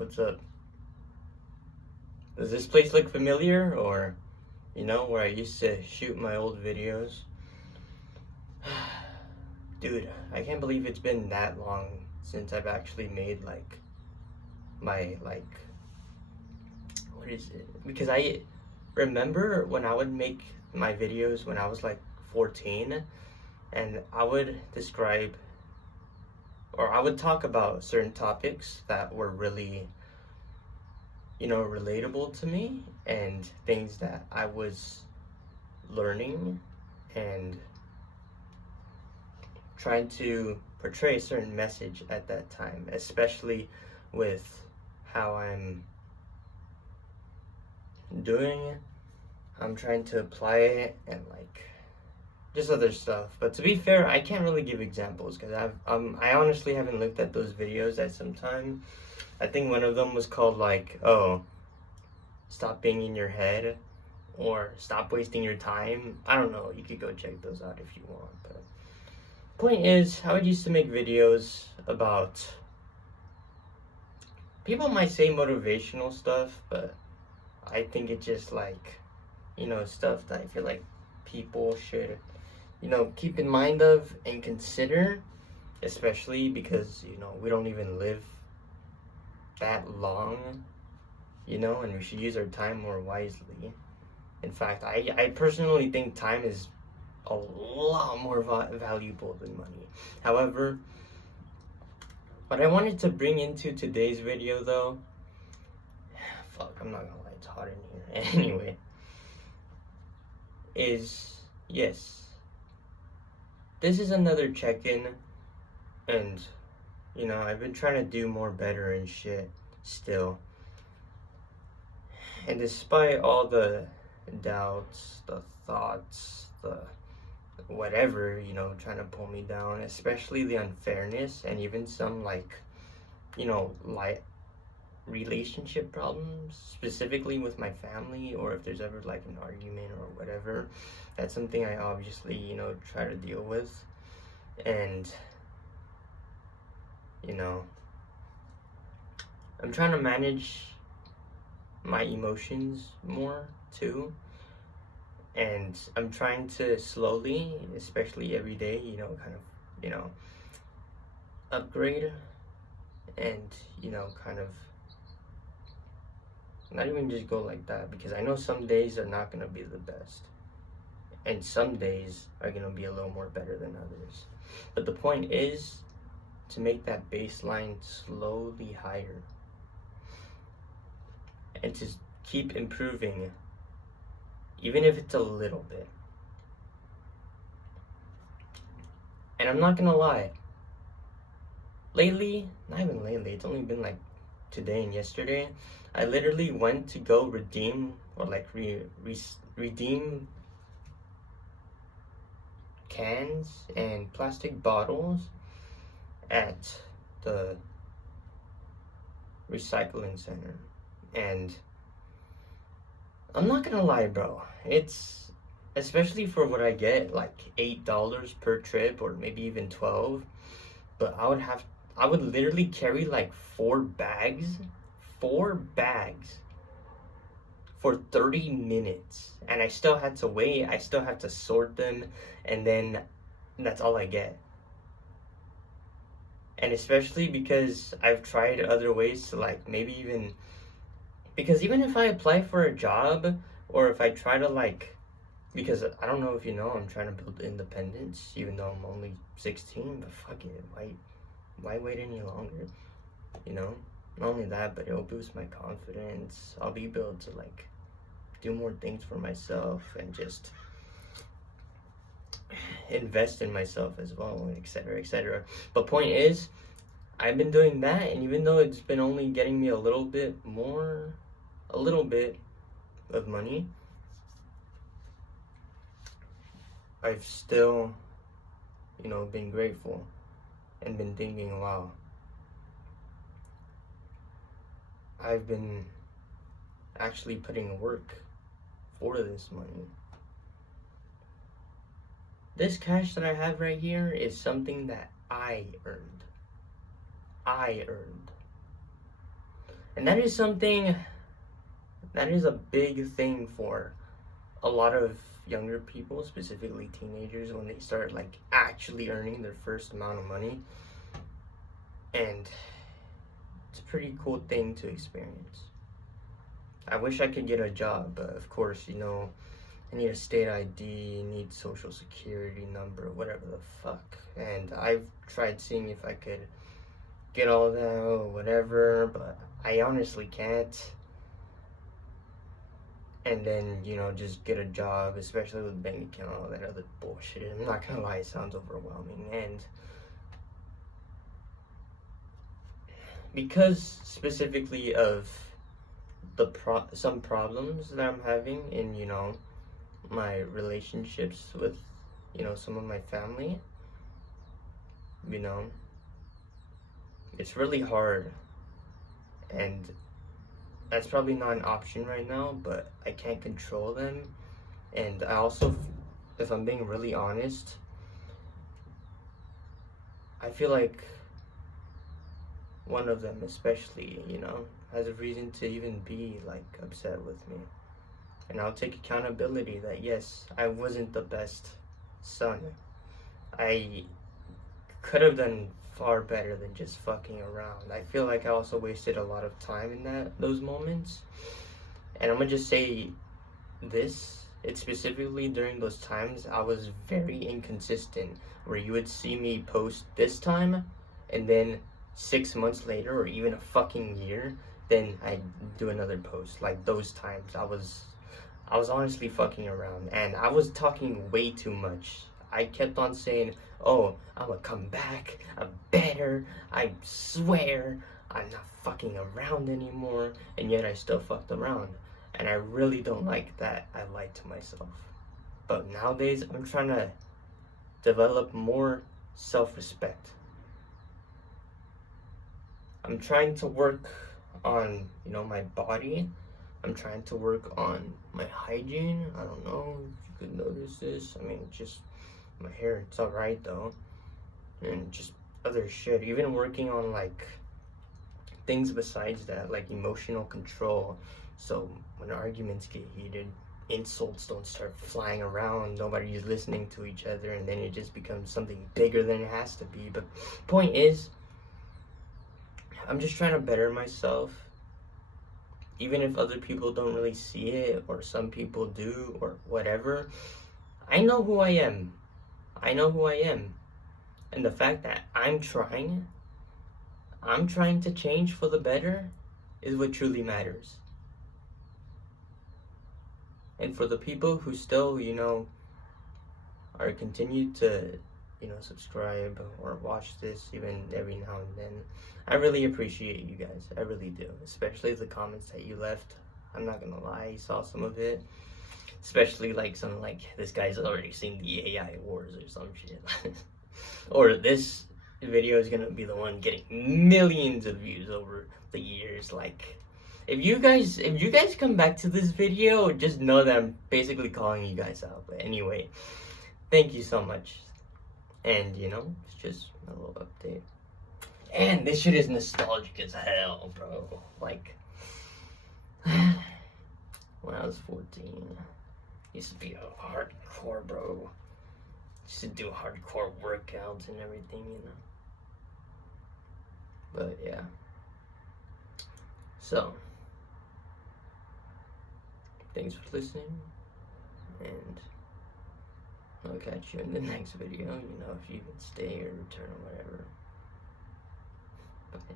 What's up? Does this place look familiar? Or, where I used to shoot my old videos? Dude, I can't believe it's been that long since I've actually made, my, what is it? Because I remember when I would make my videos when I was, 14, and I would describe, or I would talk about certain topics that were really relatable to me, and things that I was learning and trying to portray a certain message at that time, especially with how I'm doing it. I'm trying to apply it and just other stuff. But to be fair, I can't really give examples because I honestly haven't looked at those videos at some time. I think one of them was called oh, stop being in your head, or stop wasting your time. I don't know. You could go check those out if you want. But point is, I would used to make videos about, people might say motivational stuff, but I think it's just stuff that I feel like people should, keep in mind of and consider, especially because, we don't even live that long, and we should use our time more wisely. In fact, I personally think time is a lot more valuable than money. However, what I wanted to bring into today's video though, fuck, I'm not gonna lie, it's hot in here. Anyway, is, yes, this is another check-in, and, I've been trying to do more better and shit still. And despite all the doubts, the thoughts, the whatever, trying to pull me down, especially the unfairness and even some light relationship problems, specifically with my family, or if there's ever an argument or whatever, that's something I obviously, try to deal with. And, I'm trying to manage my emotions more too, and I'm trying to slowly, especially every day, upgrade, and kind of not even just go like that, because I know some days are not going to be the best, and some days are going to be a little more better than others. But the point is to make that baseline slowly higher and to keep improving, even if it's a little bit. And I'm not gonna lie, lately, not even lately, it's only been today and yesterday, I literally went to go redeem, or redeem cans and plastic bottles at the recycling center. And I'm not gonna lie, bro, it's, especially for what I get, $8 per trip, or maybe even 12, but I would literally carry 4 bags for 30 minutes, and I still had to wait, I still have to sort them, and then that's all I get. And especially because I've tried other ways to maybe even, because even if I apply for a job, or if I try to because I don't know if I'm trying to build independence, even though I'm only 16, but fuck it, why wait any longer, Not only that, but it'll boost my confidence, I'll be able to do more things for myself, and just invest in myself as well, etc., etc. But point is, I've been doing that, and even though it's been only getting me a little bit of money, I've still, been grateful and been thinking, wow, I've been actually putting work for this money. This cash that I have right here is something that I earned. And that is something, that is a big thing for a lot of younger people, specifically teenagers, when they start like actually earning their first amount of money. And it's a pretty cool thing to experience. I wish I could get a job, but of course, you know, I need a state ID, need social security number, whatever the fuck. And I've tried seeing if I could get all that or whatever, but I honestly can't. And then, you know, just get a job, especially with bank account and all that other bullshit. I'm not gonna lie, it sounds overwhelming. And because specifically of some problems that I'm having in, you know, my relationships with, you know, some of my family, you know, it's really hard. And that's probably not an option right now, but I can't control them. And I also, if I'm being really honest, I feel like one of them especially, you know, has a reason to even be like upset with me. And I'll take accountability that yes, I wasn't the best son. I could have done far better than just fucking around. I feel like I also wasted a lot of time in those moments. And I'm gonna just say this, it's specifically during those times I was very inconsistent, where you would see me post this time and then 6 months later or even a fucking year, then I'd do another post. Like those times I was honestly fucking around, and I was talking way too much. I kept on saying, oh, I'm gonna come back, I'm better, I swear, I'm not fucking around anymore, and yet I still fucked around. And I really don't like that I lied to myself. But nowadays, I'm trying to develop more self-respect. I'm trying to work on, you know, my body. I'm trying to work on my hygiene. I don't know if you could notice this. I mean, just my hair, it's alright though. And just other shit. Even working on like things besides that, like emotional control. So when arguments get heated, insults don't start flying around, nobody's listening to each other, and then it just becomes something bigger than it has to be. But point is, I'm just trying to better myself. Even if other people don't really see it, or some people do, or whatever, I know who I am. I know who I am. And the fact that I'm trying to change for the better is what truly matters. And for the people who still, you know, are continue to, you know, subscribe or watch this even every now and then, I really appreciate you guys. I really do. Especially the comments that you left. I'm not gonna lie, I saw some of it. Especially like something like, this guy's already seen the AI wars or some shit. Or this video is gonna be the one getting millions of views over the years. Like, if you guys come back to this video, just know that I'm basically calling you guys out. But anyway, thank you so much. And you know, it's just a little update. And this shit is nostalgic as hell, bro. Like, when I was 14, used to be a hardcore, bro. Used to do hardcore workouts and everything, you know. But yeah. So, thanks for listening, and I'll catch you in the next video, you know, if you can stay or return or whatever. Okay.